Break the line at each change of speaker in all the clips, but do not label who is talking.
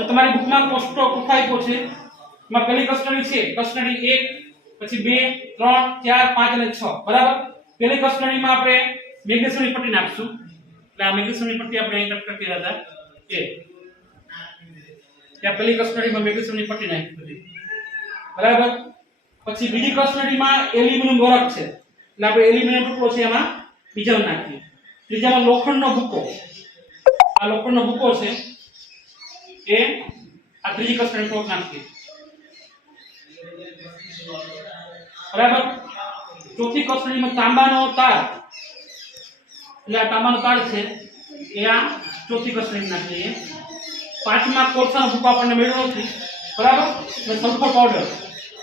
તો તમારી બુકમાં કોષ્ટો કુફાઈકો છે. એમાં પહેલી કસ્ટડી છે કસ્ટડી 1 પછી 2 3 4 5 અને 6 બરાબર? પહેલી કસ્ટડીમાં આપણે મેગ્નેશિયમની પટ્ટી નાખશું. એટલે આ મેગ્નેશિયમની પટ્ટી આપણે કટ કરી હતા. એ. ત્યાં પહેલી કસ્ટડીમાં મેગ્નેશિયમની પટ્ટી નાખી હતી બરાબર? પછી બીજી કસ્ટડીમાં એલ્યુમિનિયમ વરખ છે. એટલે આપણે એલ્યુમિનિયમ ટુકડો છે એમાં બીજામાં નાખીએ. ત્રીજામાં લોખંડનો ભૂકો. આ લોખંડનો ભૂકો છે. એ આ ત્રીજી કસ્ટડી ટોક નાખીએ બરાબર? ચોથી કસ્ટડીમાં તાંબાનો તાર એટલે આ તાંબાનો તાર છે. એ આ ચોથી કસ્ટડી નાખીએ પાંચમા કોલસાનો ભૂકો આપણને મેળવ્યો નથી બરાબર? એટલે સલ્ફર પાવડર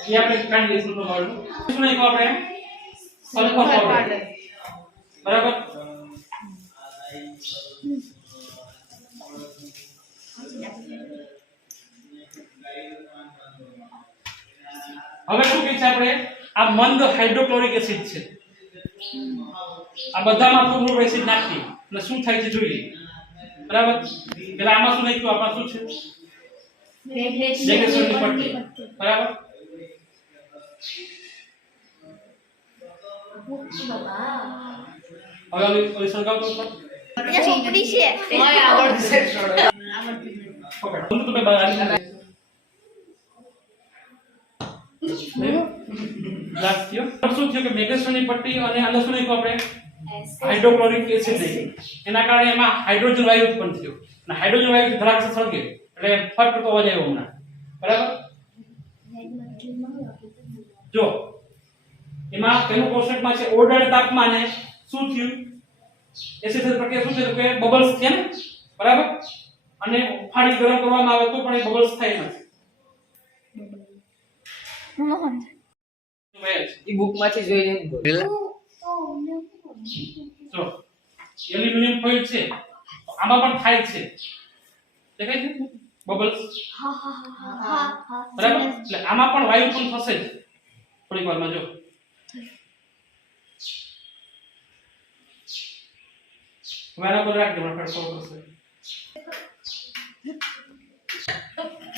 એ આપણે કાઢી દઈશું સલ્ફર પાવડર શું નાખ્યું આપણે? સલ્ફર પાવડર બરાબર? હવે શું કહે છે આપણે? આ મંદ હાઇડ્રોક્લોરિક એસિડ છે. આ બધામાં ફોર્મુલિક એસિડ નાખી એટલે શું થાય છે જોઈએ? બરાબર? એટલે આમાં શું નાખ્યું આમાં શું છે? બરાબર? હવે ઓલી ઓલી સળગાવ તો. ઉપર.
ચોપડી છે.
પકડ તો હાઇડ્રોજન વાયુ ઉત્પન્ન થયો હાઇડ્રોજન વાયુ ધરાક્ષ સળગે એટલે ફટ કરતો અવાજ આવ્યો હમણાં બરાબર જો એમાં પેલું કોન્સેપ્ટમાં છે ઓર્ડર તાપમાને શું થયું એસિડ પ્રક્રિયા શું છે તો કે બબલ્સ છે ને બરાબર અને પાણી ગરમ કરવામાં આવે તો પણ એ બબલ્સ થાય નથી.
ઈ બુકમાંથી જોઈને જ
એલ્યુમિનિયમ ફોઇલ છે આમાં પણ થાય છે. દેખાય છે? બબલ્સ? બરાબર? એટલે આમાં પણ વાયુ પણ થશે જ. થોડીક વારમાં જો. હવે આના પર મને નહીં કરશે, ફરી ફરી કરશે. તો ગેસ પછી નીકળો, અવાજ પણ શુદ્ધ થશે.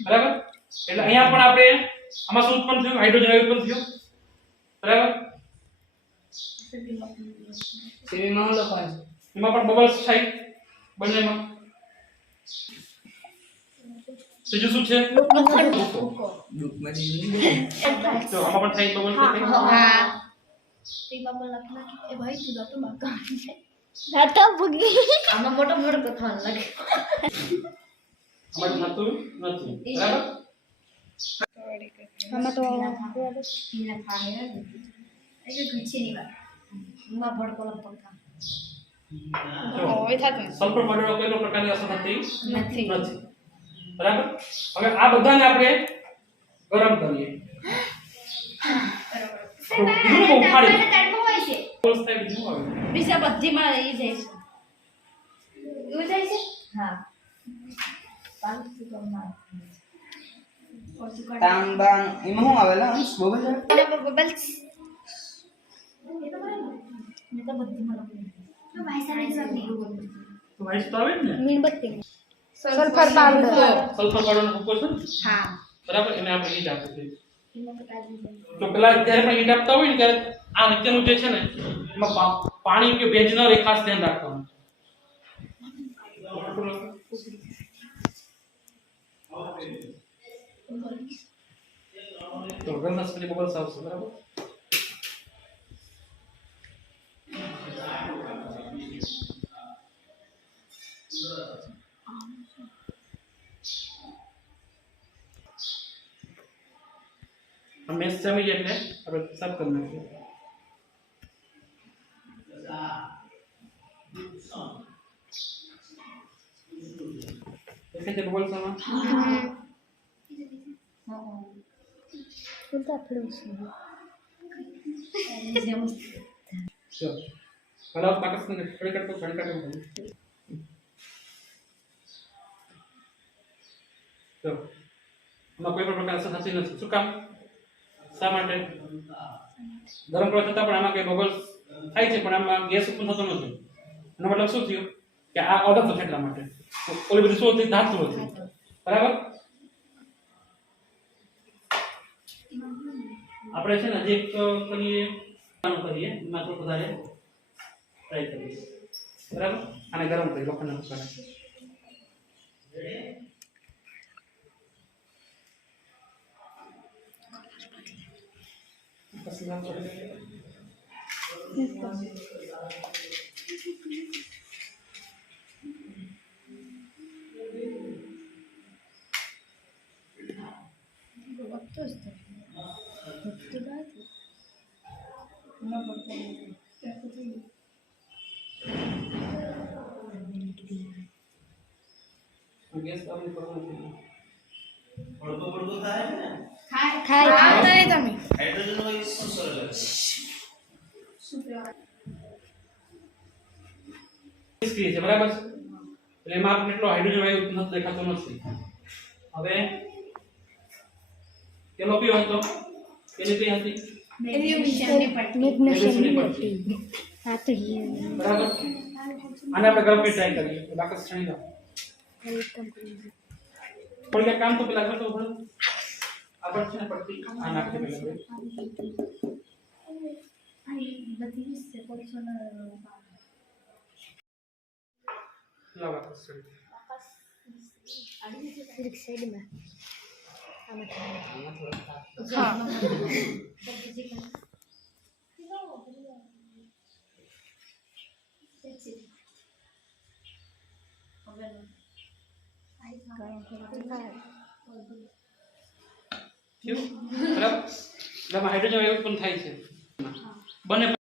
બરાબર એટલે અહીંયા પણ આપણે આમાં શું ઉત્પન્ન થયું હાઇડ્રોજન વાયુ ઉત્પન્ન થયું બરાબર
સીવીમાં હું લખવાનું
એમાં પણ બબલ્સ થાય બંનેમાં બીજું શું છે તો આમાં પણ થાય બબલ્સ થાય
આમાં મોટો મોટો કથા લાગે.
આમાં નતું નથી બરાબર?
તો પીલા ખાય એ જે ઘૂંચી ની વાત. માં ભડકો પંખા
સલ્ફર પાવડર કોઈ પ્રકારની અસર
નથી?
નથી. બરાબર? હવે આ બધાને આપણે ગરમ કરીએ. તો બબલ્સ થાય બીજું
બધીમાં રહી જાય છે. એવું જાય છે? હા.
તાંબા એમાં શું આવેલા બબલ
ને?
મીણબત્તી.
સલ્ફર પાવડર
સલ્ફર પાવડર છે
હા.
બરાબર એને આપણે એ જ
એમાં તો
પેલા જ્યારે પણ હીટ આપતા હોય ને ત્યારે આ નીચેનું જે છે ને, એમાં પાણી કે ભેજ ન રહે, ખાસ ધ્યાન રાખવાનું. તો બબલ્સ આવશે બરાબર? જાય એટલે આપણે સાફ કરી નાખીએ દેખાય છે બબલ્સ આમાં જો કલાવ બાકસને થોડી કરતો ઘણી કાઢવું પડે જો આમાં કોઈ પણ પ્રકાર થતી નથી શું કામ શા માટે? ગરમ કરવા છતાં પણ આમાં કંઈ બબલ થાય છે, પણ આમાં ગેસ ઉત્પન્ન થતો નથી. એનો મતલબ શું થયું? કે આ અડકતો છે એટલા માટે. ઓલી બધી શું હતી? ધાતુ હતી. બરાબર? આપણે છે ને હજી એક કરીએ કરીએ, એમાં થોડું વધારે ટ્રાય કરીએ. બરાબર? આને ગરમ કરી લોખંડના ટુકડા પછી આપણે ગેસ આપણે કરવાનો
ને હોય શું સરળ
નિષ્ક્રિય છે બરાબર? એટલે એમાં આપણે એટલો હાઇડ્રોજન વાયુ થતો દેખાતો નથી. હવે તેનો પીવો હતો? તેની કઈ હતી? બરાબર? આને આપણે કરી ટ્રાય કરીએ. બાકસ છણી દો. થોડીક કામ તો પેલા કરતો ભલે આપણે છે ને પડતી આ નાખી પેલા આપણે.
બધી સેપોર્શનલ
લાવ બાકસ છણી
એક સાઈડમાં આમાં
થયું? બરાબર? એટલે હાઇડ્રોજન ઉત્પન્ન થાય છે. બંને